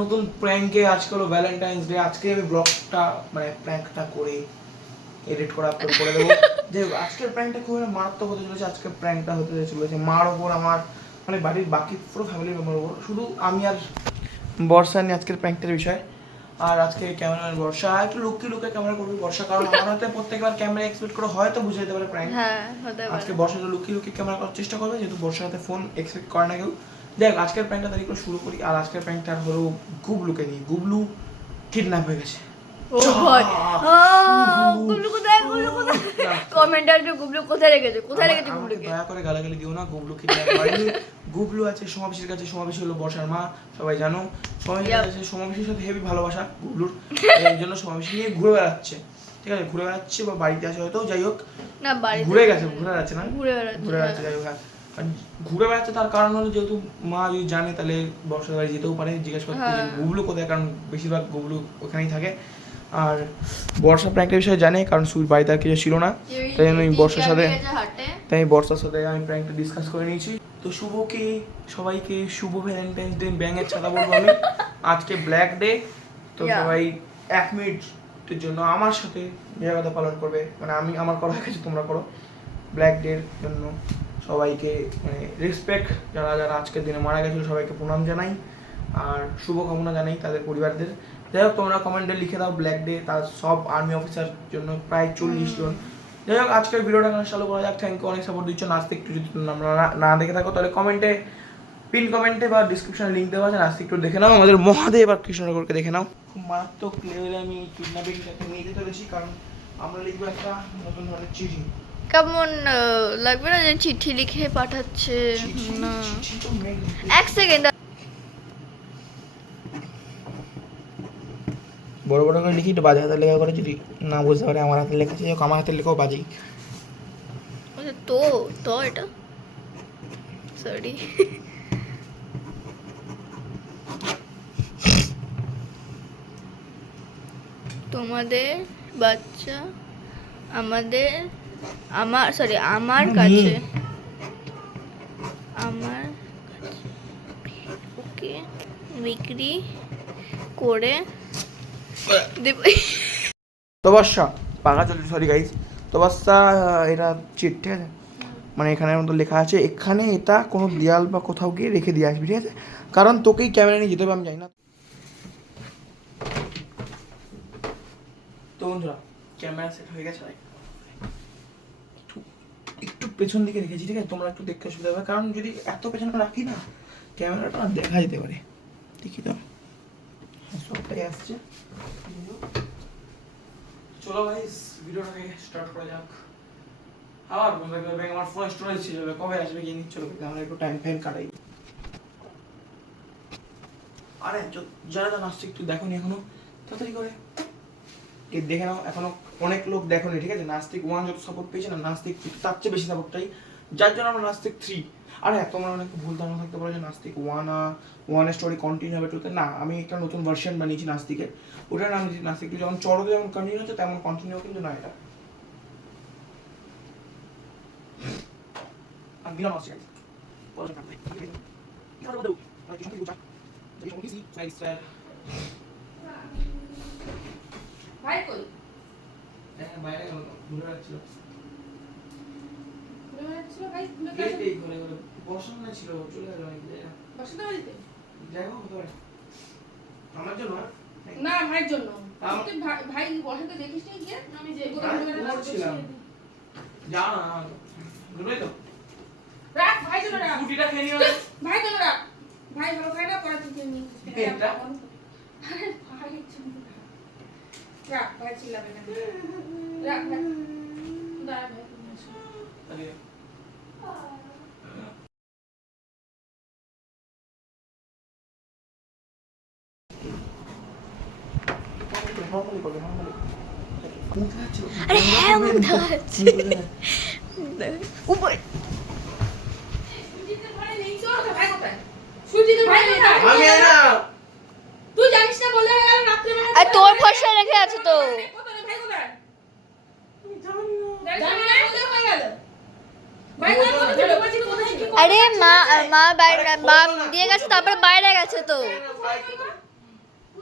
নতুন প্র্যাঙ্কে আজকে হলো ভ্যালেন্টাইন্স ডে আজকে আমি ব্লগটা মানে প্র্যাঙ্কটা করে এডিট করে আপলোড করে দেবো। যে আজকের প্র্যাঙ্কটা খুবই মারাত্মক হতে চলেছে আজকের প্র্যাঙ্কটা হতে চলেছে। মার ওপর আমার মানে বাড়ির বাকি পুরো ফ্যামিলির মেম্বার ওপর। শুধু আমি আর বর্ষা নিয়ে আজকের প্র্যাঙ্কটার বিষয়। আর আজকে ক্যামেরাম্যান বর্ষা। একটু লুকিয়ে লুকিয়ে ক্যামেরা করবে বর্ষা কারণ আমার হাতে প্রত্যেকবার ক্যামেরা এক্সপেক্ট করে হয়তো বুঝে যেতে পারে প্র্যাঙ্ক হ্যাঁ আজকে বর্ষা লুকিয়ে লুকিয়ে ক্যামেরা করার চেষ্টা করবে যেহেতু বর্ষার হাতে ফোন এক্সপেক্ট করে না কেউ। দেখ আজকের প্র্যাঙ্কটা তারিখ করে শুরু করি। আর আজকের প্র্যাঙ্কটা হলো গুবলুকে নিয়ে। গুবলু কিডন্যাপ হয়ে গেছে। ও ভয় গুবলু। কোথায়? গুবলু কোথায়? কমেন্টার গুবলু কোথায় রেখেছে? কোথায় রেখেছে গুবলুকে? দয়া করে গালাগালি দিও না গুবলু কিডন্যাপ হয়নি। গুবলু আছে সমাবেশের কাছে সমাবেশ হলো বর্ষার মা সবাই জানো। সমাবেশের কাছে সমাবেশের সাথে হেভি ভালোবাসা গুবলুর। এই জন্য সমাবেশ নিয়ে ঘুরে বেড়াচ্ছে। ঠিক আছে? ঘুরে বেড়াচ্ছে বা বাড়িতে আছে হয়তো যাই হোক। না বাড়িতে ঘুরে গেছে ঘুরে বেড়াচ্ছে না। ঘুরে বেড়াচ্ছে ঘুরে বেড়াচ্ছে হ্যাঁ। যাই হোক হ্যাঁ। আর ঘুরে বেড়াচ্ছে তার কারণ হলো যেহেতু মা যদি জানে তাহলে বর্ষার বাড়ি যেতেও পারে জিজ্ঞেস করতে যে হ্যাঁ। গুবলু কোথায়? কারণ বেশিরভাগ গুবলু ওখানেই থাকে। আর বর্ষা প্র্যাঙ্কের বিষয়ে জানে কারণ সুইট বাড়িতে আর কিছু ছিল না। তাই আমি বর্ষার সাথে তাই আমি বর্ষার সাথে আমি প্র্যাঙ্কটা ডিসকাস করে নিয়েছি। তো শুভকে সবাইকে শুভ ভ্যালেন্টাইন্স ডে ব্যাঙের ছাতা বলব আমি। আজকে ব্ল্যাক ডে তো সবাই এক মিনিটের জন্য আমার সাথে নিরাপত্তা পালন করবে। মানে আমি আমার করা হয়ে গেছে তোমরা করো। ব্ল্যাক ডের জন্য। সবাইকে মানে রেসপেক্ট যারা যারা আজকের দিনে মারা গেছিল সবাইকে প্রণাম জানাই আর শুভকামনা জানাই তাদের পরিবারদের। যাই হোক তোমরা কমেন্টে লিখে দাও ব্ল্যাক ডে তার সব আর্মি অফিসার জন্য প্রায় চল্লিশ জন। যাই হোক আজকের ভিডিওটা এখানে চালু করা যাক। থ্যাংক ইউ অনেক সাপোর্ট দিচ্ছ। নাস্তিক একটু যদি তোমরা না- না দেখে থাকো তাহলে কমেন্টে পিন কমেন্টে বা ডিসক্রিপশনে লিঙ্ক দেওয়া আছে। নাস্তিক একটু দেখে নাও। আমাদের মহাদেব আর কৃষ্ণনগরকে দেখে নাও। খুব মারাত্মক লেভেলে আমি কিডন্যাপিংটাকে নিয়ে যেতে চলেছি কারণ আমরা লিখব একটা নতুন ধরনের চিঠি। কেমন লাগবে না যে চিঠি লিখে পাঠাচ্ছে? না। এক সেকেন্ড। বড় বড় করে লিখি বাজে হাতে লেখা করে যদি না বুঝতে পারে আমার হাতে লেখা আছে আমার হাতে লেখাও বাজেই। তো তো এটা? সরি তোমাদের বাচ্চা আমাদের আমার সরি আমার কাছে আমার ওকে বিক্রি করে দেব। তো বর্ষা পাকা চলছে সরি গাইজ তো বর্ষা এটা চিট ঠিক আছে। মানে এখানে মতো লেখা আছে এখানে এটা কোনো দেয়াল বা কোথাও গিয়ে রেখে দিয়ে আসবি ঠিক আছে? কারণ তোকেই ক্যামেরা নিয়ে যেতে হবে আমি জানি না। তো বন্ধুরা ক্যামেরা সেট হয়ে গেছে পেছন দিকে রেখেছি ঠিক আছে? তোমরা একটু দেখতে অসুবিধা হবে। কারণ যদি এত পেছনে রাখি না ক্যামেরাটা দেখা যেতে পারে। দেখি তো। সবটাই আসছে। চলো ভাই ভিডিওটাকে স্টার্ট করা যাক। আবার বলতে হবে আমার ফোন স্টোরেজ ছিল কবে আসবে কি নিচ্ছিল আমরা একটু টাইম ফাইম কাটাই। আরে যারা যারা নাস্তিক তুই দেখো নি এখনও। তাড়াতাড়ি করে। দেখে নাও এখনও অনেক লোক দেখো ঠিক আছে নাস্তিক ওয়ান যত সাপোর্ট পেয়েছে না নাস্তিক তার চেয়ে বেশি সাপোর্টটাই যার জন্য আমরা নাস্তিক থ্রি আর হ্যাঁ তোমরা অনেক ভুল ধারণা থাকতে পারো যে নাস্তিক ওয়ান ওয়ানের স্টোরি কন্টিনিউ হবে টুতে না আমি একটা নতুন ভার্সন বানিয়েছি নাস্তিকের ওটার নাম দিয়েছি নাস্তিক টু যেমন চড়তে যেমন কন্টিনিউ হচ্ছে তেমন কন্টিনিউ কিন্তু না এটা কাটবে কি হবে দাও আমি কিছু বুঝা যদি সময় দিছি সাইড স্টাইল ভাই কই হ্যাঁ বাইরে গেল ঘুরে বেড়াচ্ছিল। ভাই ঘুরে গেটেই ঘুরে ঘুরে বসানো না ছিল চলে গেল অনেক জায়গা বসে বাড়িতে জায়গা হতে পারে। আমার জন্য? না ভাইয়ের জন্য। তুই ভাই ভাই বসাতে দেখিস নি গিয়ে? আমি যে ঘুরে ঘুরে বেড়াচ্ছি। যা না ঘুরবে তো। রাখ ভাই জন্য রাখ স্কুটিটা খেয়ে নিও ভাই জন্য রাখ ভাই ভালো খাই না? পরে তুই খেয়ে নিস এটা? আরে ভাইয়ের জন্য। রাখ। ভাই চিল্লাবে না রাখ ভাই দাঁড়া ভাই তুমি আরে হ্যাঁ মুখ আছে উপর ভাই নেই তো ওটা ভাই কোথায় সুজিতের ভাই কোথায় আমি না তুই জানিস না হয়ে বেলা আর তোর ফসা রেখে আছে তো। আরে মা মা বাইরে মা দিয়ে গেছে তারপরে বাইরে গেছে তো।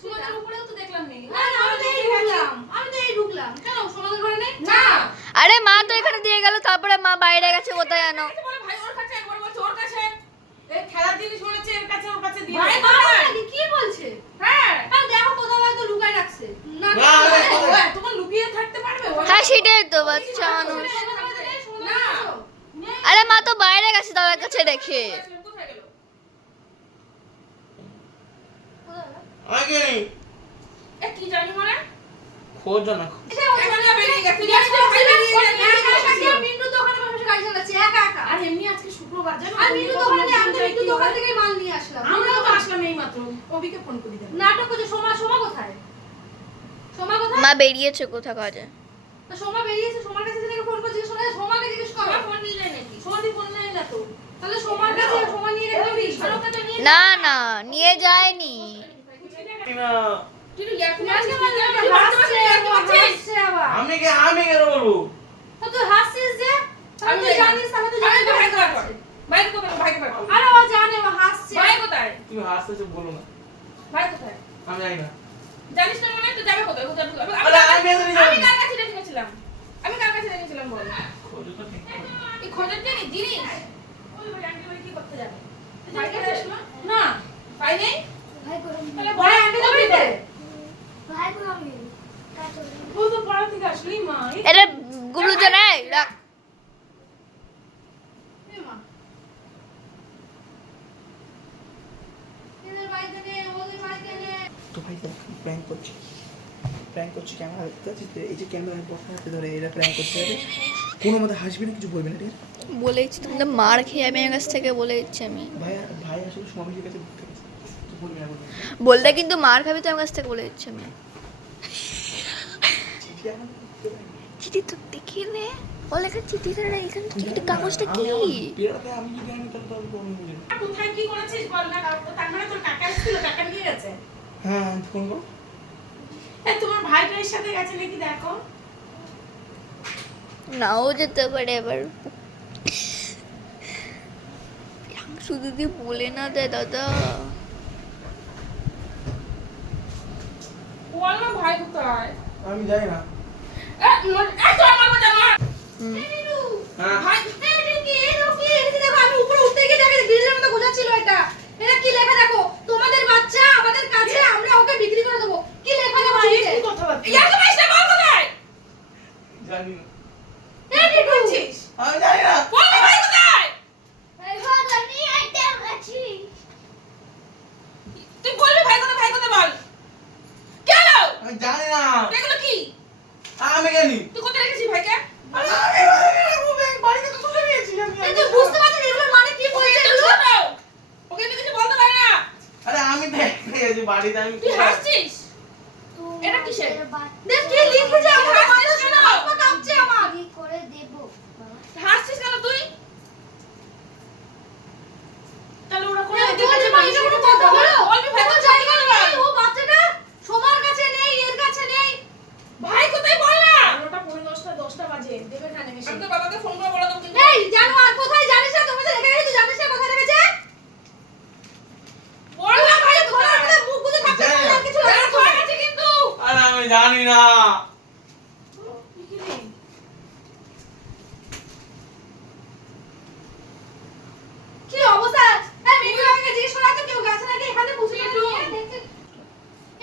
সুমনের উপরেও তো দেখলাম নেই না না আমি তো এই ঢুকলাম আমি তো এই ঢুকলাম কেন সমাজের ঘরে নেই না আরে মা তো এখানে দিয়ে গেল তারপরে মা বাইরে গেছে কোথায় জানো এই বলে ভাই ওর কাছে একবার বলছে ওর কাছে এই খেলার জিনিস মনে হচ্ছে এর কাছে ওর কাছে দিয়ে কি বলছে হ্যাঁ হ্যাঁ দেখো কোথাও হয়তো লুকায় রাখছে না এতক্ষণ লুকিয়ে থাকতে পারবে? হ্যাঁ সেটাই তো বাচ্চা মানুষ। আরে মা তো বাইরে গেছে দাদার কাছে রেখে আগে এ কি জানি মানে? খোঁজো না এখানে বেরিয়ে গেছে। জানি তো ভাই বেরিয়ে গেছে। মিন্টু দোকানে বসে গাড়ি চালাচ্ছে একা একা। আর এমনি আজকে শুক্রবার জানো? আর মিন্টু দোকানে আমি তো দোকান থেকে মাল নিয়ে আসলাম। আমরাও তো আসলাম এই মাত্র অভিকে ফোন করে নাটক সোমা সোমা সোমা কোথায়? মা বেরিয়েছে কোথা কাজে? সোমা বেরিয়েছে সোমার কাছে থেকে ফোন সোমাকে জিজ্ঞেস করো। ফোন নিয়ে যায় নাকি? ফোন নেয় না তো। তাহলে সোমার কাছে সোমা নিয়ে রেখে দিস আর তো নিয়ে না না নিয়ে যায়নি। তো আমি কে আমি বলব? তুই হাসছিস যে? আমি জানিস তাহলে জানিস। কোথায়? আরে ও জানে ও হাসছে। ভাই কোথায়? তুমি বলো না। ভাই কোথায়? আমি জানি না। জানিস না মানে তো যাবে কোথায়? কোথায় ঢুকবে? আমি- কার কাছে রেখেছিলাম? আমি কার কাছে রেখেছিলাম বল? খোঁজো তো ঠিক করে। এই খোঁজের জিনিস, জিনিস? ওই ভাই আন্টি বাড়ি কি করতে যাবে? ভাই ভাইকে কাছে আসলো? না ভাই নেই তাহলে ভাই আন্টি তো ভিতরে ও তো পাড়া থেকে আসলোই মা এই এটা গুলো জানাই রাখ এ মা এদের বাড়িতে নে ওদের বাড়িতে নে তো ভাই প্র্যাঙ্ক করছি। প্র্যাঙ্ক করছি ক্যামেরা দেখতে পাচ্ছিস তো? এই যে ক্যামেরা বসে হাতে ধরে এরা প্র্যাঙ্ক করছে আরে কোনো মতে হাসবি না কিছু বলবি না ঠিক আছে? বলেছি তোমাদের মার খেয়ে আমি এর কাছ থেকে বলে দিচ্ছি আমি। ভাই ভাই আসলে সমাবেশের কাছে তো। বললে কিন্তু মার খাবি তো আমার কাছ থেকে বলে দিচ্ছি আমি। চিঠি তো দেখি নে। ও লেখা চিঠি খানা এখানে তো চিঠি কাগজটা কি আমি আমার আমি যদি আনি তাহলে তো প্রবলেম কোথায় কি করেছিস বল না তার মানে তোর কাকা এসেছিল কাকা নিয়ে গেছে? হ্যাঁ ফোন করো এই তোমার ভাইটার সাথে গেছে নাকি দেখো? নাও যেতে পারে এবার। শুধু দিয়ে বলে না দেয় দাদা। বল না ভাই কোথায়? আমি জানি না। এ, মন- এ, তো আমার কথা না। হুম। হ্যাঁ। ভাই, কি? এটা কি? এদিকে দেখো আমি উপরে উঠতে গিয়ে দেখি গ্রিলের মতো গোছাচ্ছিল এটা। এটা কি লেখা দেখো তোমাদের বাচ্চা আমাদের কাছে আমরা ওকে বিক্রি করে দেবো কি লেখা দেখো এই কি বল কোথায়? জানি না এই টিটু বলছিস আমি জানি না বল ভাই কোথায়? তুই বলবি ভাই কোথায়, ভাই কোথায় বল। কি আমি জানি না এগুলো কি? আমি জানি তুই কোথায় রেখেছিস ভাইকে? আরে আমি বাড়ি রাখব, ব্যাগ বাড়িতে তো তুলে নিয়েছি আমি তুই বুঝতে পারছিস এগুলোর মানে কি। ওকে কিছু বলতে পারে না। আরে আমি দেখতে বাড়িতে আমি তুই হাসছিস? এটা কিসের? দেখ কি লিখেছে আমার হাসছিস মাথা কেন? হাত পা কাঁপছে আমার হাসছিস কেন তুই? তাহলে ওরা করে এই, বলবি না, এটা কোনো কথা হলো? বলবি ভাই কোনো কোথায়, জায়গা বল। নেই, ও বাচ্চাটা সোমার কাছে নেই এর কাছে নেই ভাই কোথায় বল না। ওটা পৌনে দশটা দশটা বাজে দেবে কানে এসে আমি তোর বাবাকে ফোন করে বলে দেবো কিন্তু। এই জানো আর কোথায় জানিস না তুমি যে রেখে গেছো তুই জানিস না কোথায় রেখেছে বল না ভাই ঘরের কোথায়? মধ্যে মুখ গুজে থাকতে জানি পারলে না। আর কিছু আরে লাগে তোর কাছে কিন্তু। আরে আমি জানি না কি অবস্থা এই মিন্টু আমাকে জিজ্ঞেস করা তো কেউ গেছে নাকি এখানে বুঝে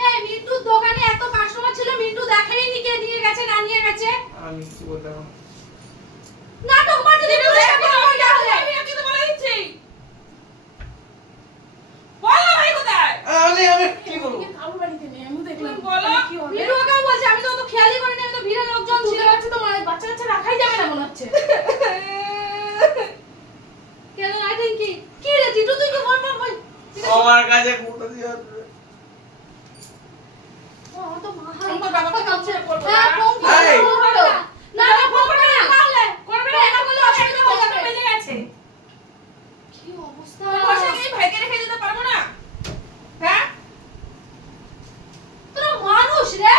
এই মিন্টুর দোকানে এত কাস্টমার ছিল মিন্টু দেখেনি নি কে নিয়ে গেছে না নিয়ে গেছে আমি কিছু বলতে পারব না। নাটক মারতে দিবি পুলিশে ফোন করে তাহলে আমি আমি তো বলে দিচ্ছি। বল না ভাই কোথায়? আমি আমি কি করব কারোর বাড়িতে নেই আমি দেখলাম তুমি বলো। কি হবে মিন্টু ওকে বলছে আমি তো অত খেয়ালই করিনি আমি তো ভিড়ে লোকজন ছিল তোদের কাছে তো মানে বাচ্চা কাচ্চা রাখাই যাবে না মনে হচ্ছে। কেন? আই থিংক কি? কি রে টিটু তুই কি ফোন ফোন ফোন আমার কাছে কোথা দিয়ে আসবে? ও তো মা ফোন কর বাবাকে কাউকে হ্যাঁ না। ফোন করে? এই। না না ফোন করে? না তাহলে করবে না এটা বলে অসুবিধা হয়ে যাবে বেজে গেছে। কি অবস্থা? বসে গিয়ে ভাইকে রেখে যেতে পারব না? হ্যাঁ? তোরা মানুষ রে?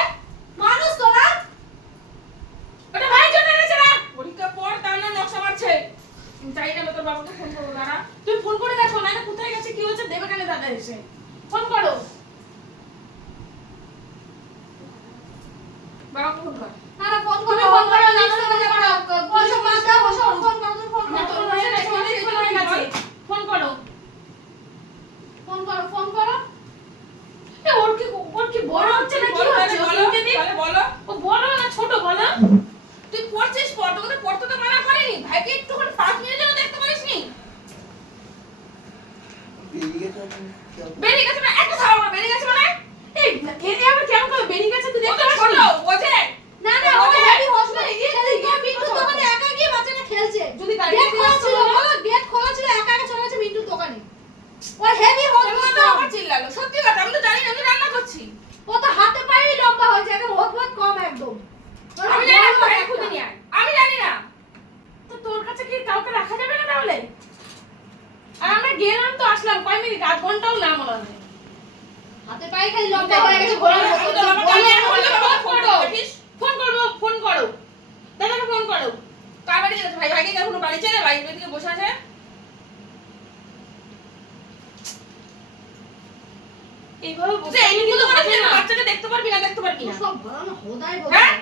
Yeah. আসলাম কয় মিনিট? আধ ঘন্টাও না মনে হয় হাতে পায়ে খালি লম্বা হয়ে গেছে বাবা ফোন করো ফোন করব ফোন করো। দাদাকে ফোন করো। কার বাড়ি গেছে ভাই ভাইকে এখনও বাড়ি চেনে? ভাই এদিকে বসে আছে? এইভাবে বসে এই কিন্তু বাচ্চাকে দেখতে পারবি না দেখতে পারবি না। সব ভালো না হোদাই বলে হ্যাঁ?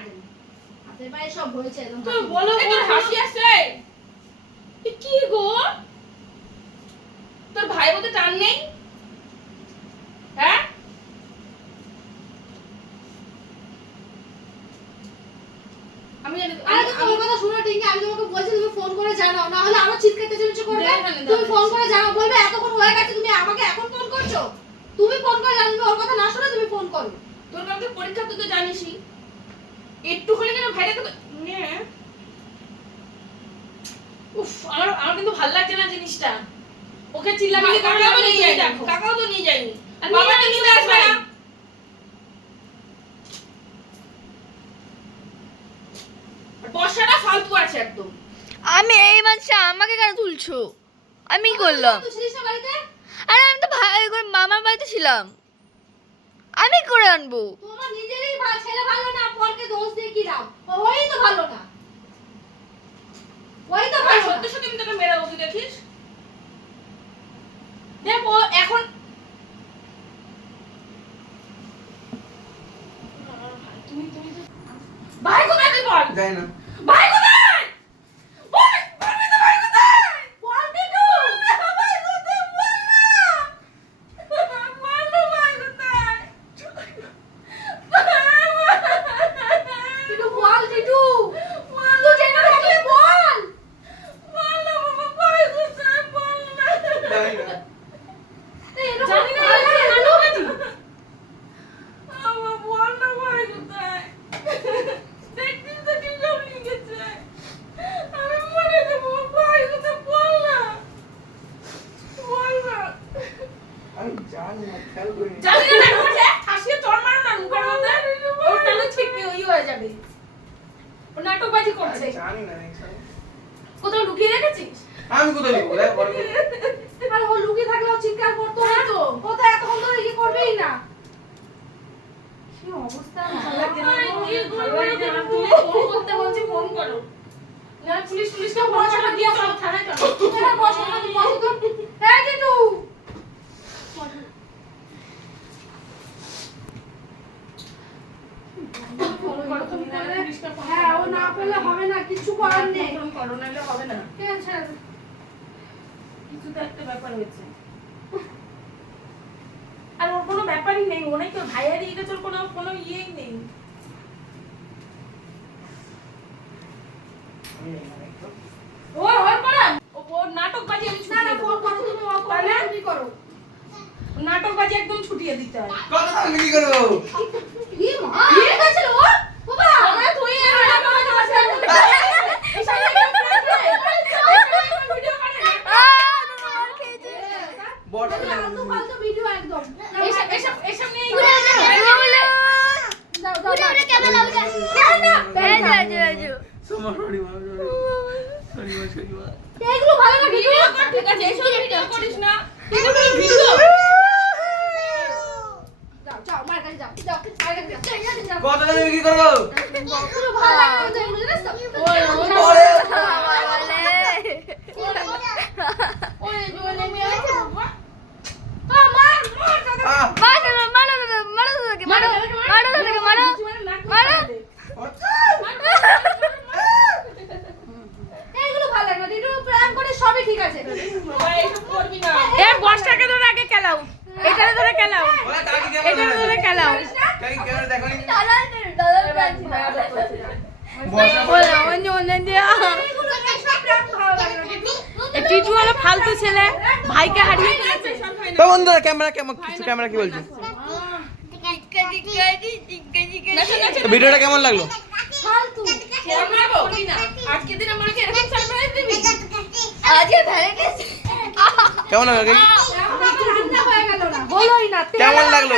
হাতে পায়ে সব হয়েছে একদম তুই বলো তোর হাসি আসছে কি গো? ভাই বলতে টান নেই? হ্যাঁ? আমি আরে তো কথা শুনো টিঙ্কি আমি তোমাকে বলছি তুমি ফোন করে জানাও না হলে আমার চিৎকার চেঁচামেচি করবে দেখ না, দেখ তুমি ফোন করে জানাও বলবে এতক্ষণ হয়ে গেছে তুমি আমাকে এখন ফোন করছ? তুমি ফোন করে জানবে ওর কথা না শুনে তুমি ফোন করো। তোর কালকে পরীক্ষা তুই তো জানিসই। একটুখানি কেন ভাইটাকে তো নে। উফ আমার আমার কিন্তু ভালো লাগছে না জিনিসটা। ওকে চিল্লামিল্লি করে কাকাও তো আমি নিয়ে দেখো কাকাও তো নিয়ে যায়নি। আর বাবা তো নিতে আসবে না। আর বর্ষাটা ফালতু আছে একদম। আমি এই মাসে আমাকে কেন তুলছো? আমি কি করলাম? তুই আরে আমি তো ভাই মামার বাড়িতে ছিলাম। আমি কি করে আনব? তোমার নিজেরই ছেলে ভালো না পরকে দোষ দিয়ে কি লাভ? ওই তো ভালো না। ওই তো ভালো সত্যি সত্যি আমি তোকে মেরে বসে দেখিস? দেখ এখন ভাই কোথায় তুই বল? যাই না। ভাই কোথায় বল বলবি তো ভাই কোথায় বল বিটু ভাই কোথায় বল না বল না ভাই কোথায় বিটু বল বিটু তুই জেনে থাকলে বল বল না বাবা ভাই কোথায় বল না যাই না এই এরকম জানি না ভালো লাগে না। নাটকবাজি আমার বল না ভাই কোথায় দেখছিস তো কি সব লিখেছে আমি মরে যাব ভাই কোথায় বল না বল না আমি জানি না খেয়াল করিনি জানি না নাটকবাজি এক ঠাসিয়ে চড় মারো না মুখের মধ্যে ওর তাহলে ঠিক ওই হয়ে যাবে ও নাটকবাজি করছে আমি জানি না next time। কোথাও লুকিয়ে রেখেছিস আমি কোথায় যাব দেখ পরে করব। আর ও লুকিয়ে থাকলে ও চিৎকার করতো না তো ও তো এতক্ষণ ধরে কি করবেই না কি অবস্থা ভালো লাগছে না গো, কি ভালো লাগছে না তুমি ফোন করতে বলছি ফোন করো না পুলিশ পুলিশকে করে দিয়ে চলো থানায় চলো। তো এই হ্যাঁ ও না করলে হবে না কিছু করার নেই। করো নাহলে হবে না। ঠিক আছে। ছেড়ে দে। কিছু তো একটা ব্যাপার হয়েছে। আর ওর কোনো ব্যাপারই নেই ও নাকি ভাইয়ের গেছে কোনো কোনো ইয়েই নেই আমি জানি না, একদম। ওর ওর করা ও ওর নাটকবাজি আমি না না ছুটিয়ে ফোন দেবো করো তুমি ও করলে তুমি করো নাটকবাজি একদম ছুটিয়ে দিতে হয়। কত আমি কি করব ই মা কি হয়েছিল ওর বাবা আমরা তুই এর নাটকবাজি করছিস এই সামনে ভিডিও করে বট ফালতু ফালতু ভিডিও একদম এসব এসব এসব নিয়ে দাও দাও দাও সোমা সরি মা সরি মা সরি মা এগুলো ভালো না ভিডিও ভিডিও কর ঠিক আছে এসব ভিডিও করিস না এটা কোনো ভিডিও যাও যাও মার কাছে যাও যাও মার কাছে যাও যাও, যাও, যাও কত দামে বিক্রি করব এগুলো ভালো লাগে না তো, এগুলো জানিস তো? ওই ওই পরে ওই জোনে মেয়ে আ, মার, মার, দাদা। আহ, মারো মারো মারো মারো মারো মারো মারো নাক মারো। মারো ঠিক আছে বাবা এইসব করবি না এ বসটাকে ধরে আগে খেলাও এটারে ধরে খেলাও এটারে ধরে খেলাও। টিটু হলো ফালতু ছেলে। ভাইকে হারিয়ে ফেলেছে। তো বন্ধুরা ক্যামেরা কেমন? কিছু ক্যামেরা কি বলছো? ভিডিওটা কেমন লাগল? ফালতু। আমরা করবি না? আজকে দিন আমাকে এরকম সারপ্রাইজ দিবি? আজকে ভেড়ে গেছে। কেমন লাগল? কেমন লাগল?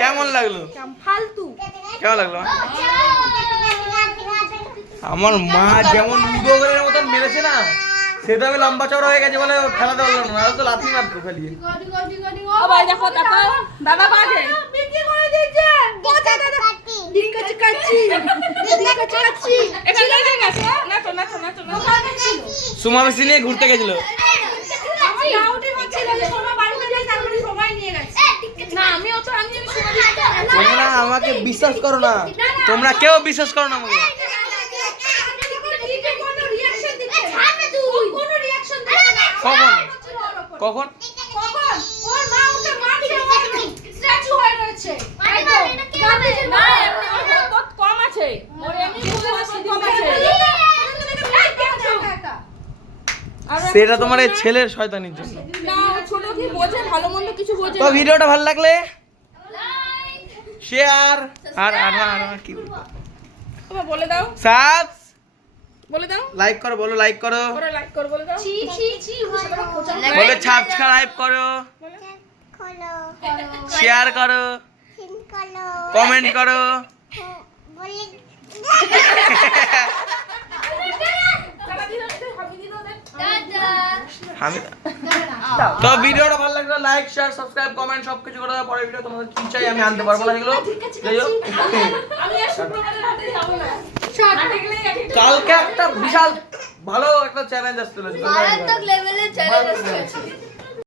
কেমন লাগল কেমন লাগল আমার মা যেমন উদোগরের মতন মেরেছে না সেটা আমি লম্বা চড়া হয়ে গেছে বলে খেলাতে পারল না তো লাথি মারতো খালি দেখো দেখো দাদা বাজে সুমা মিস্ত্রি নিয়ে ঘুরতে গেছিল না আমি তোমরা আমাকে বিশ্বাস করো না। তোমরা কেউ বিশ্বাস করো না আমাকে। কখন? কখন? কম আছে সেটা তোমার এই ছেলের শয়তানির জন্য। তো ভিডিওটা ভালো লাগলে শেয়ার আর আর আর কি বলব? তোমরা বলে দাও। সাবস। বলে দাও। লাইক করো বলো লাইক করো। করে লাইক কর বলে দাও। ছি ছি ছি খোঁচা বলো সাবস্ক্রাইব করো। শেয়ার করো। কমেন্ট করো। টাকা তো ভিডিওটা ভালো লাগলে লাইক শেয়ার সাবস্ক্রাইব কমেন্ট সবকিছু করে দাও। পরের ভিডিও তোমাদের কি চাই আমি আনতে পারব না এগুলো। যাই আমি আর শুক্রবারের হাতে যাব না। হাটে গেলেই এক কালকে একটা বিশাল ভালো একটা চ্যালেঞ্জ আসতে চলেছে মারাত্মক লেভেলের চ্যালেঞ্জ আসছে